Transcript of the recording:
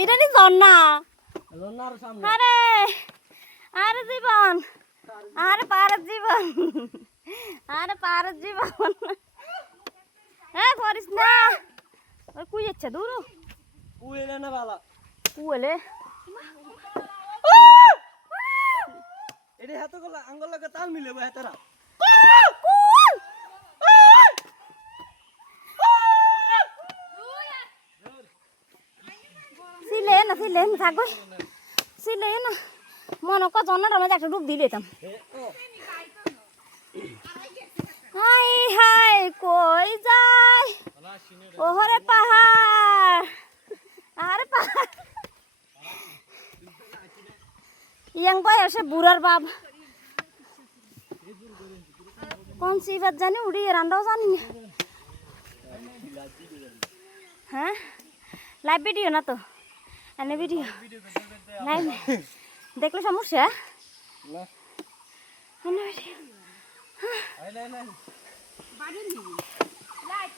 এটা নি ঝর্ণা আরে আরে জীবন আরে পারের জীবন আরে পারের জীবন হ্যাঁ করিস না ওই কুই যাচ্ছে দূর কুয়েলে না বালা কুয়েলে এডি হাত গলা আঙ্গুল লাগে তাল মিলেবো হাতেরা সিলে না থাকবে সিলে না মনে কর জন্নাটার মধ্যে একটা ডুব দিয়ে দিতাম হাই হাই কই যায় ওহরে পাহাড় আরে পাহাড় ইয়াং বয়সে বুড়ার বাপ কোন সি বাত জানি উড়িয়ে রান্নাও জানি না হ্যাঁ লাইভ ভিডিও না তো এনে ভিডিও লাইভ দেখলে সমস্যা না এনে ভিডিও আই নাই নাই